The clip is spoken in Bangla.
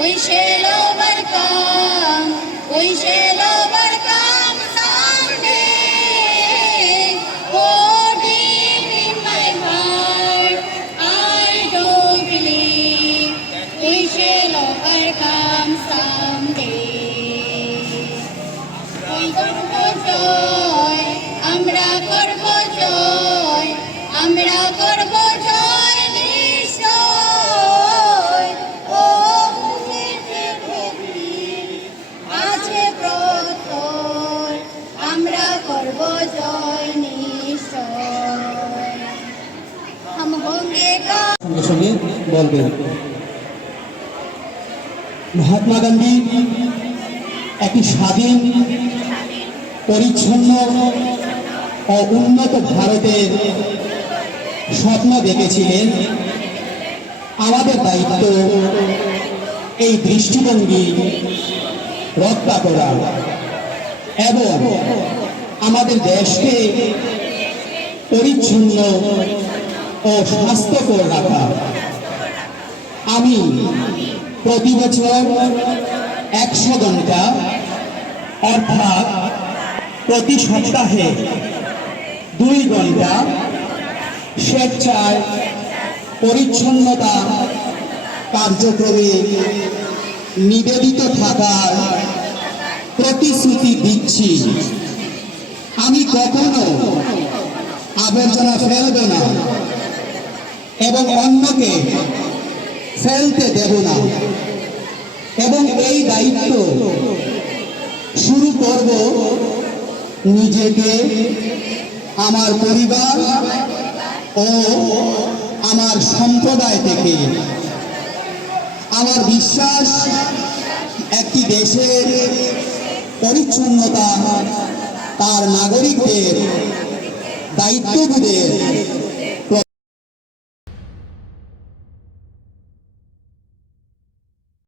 ওই শেলো বরকাম ওই শেলো বরকাম সামনে ও deep in my heart I don't believe ওই শেলো বরকাম সামনে ওই করব জয় আমরা করব সঙ্গে সঙ্গে বলবেন মহাত্মা গান্ধী একটি স্বাধীন, পরিচ্ছন্ন ও উন্নত ভারতের স্বপ্ন দেখেছিলেন। আমাদের দায়িত্ব এই দৃষ্টিভঙ্গি রক্ষা করা এবং আমাদের দেশকে পরিচ্ছন্ন ও স্বাস্থ্যকর রাখা। আমি প্রতি বছর একশো ঘণ্টা, অর্থাৎ প্রতি সপ্তাহে দুই ঘণ্টা স্বেচ্ছায় পরিচ্ছন্নতা কার্যক্রমে নিবেদিত থাকার প্রতিশ্রুতি দিচ্ছি। আমি কখনো আবর্জনা ফেলব না এবং অন্যকে ফেলতে দেব না। এবং এই দায়িত্ব শুরু করব নিজেকে, আমার পরিবার ও আমার সম্প্রদায় থেকে। আমার বিশ্বাস একটি দেশের পরিচ্ছন্নতা তার নাগরিকদের দায়িত্ববোধের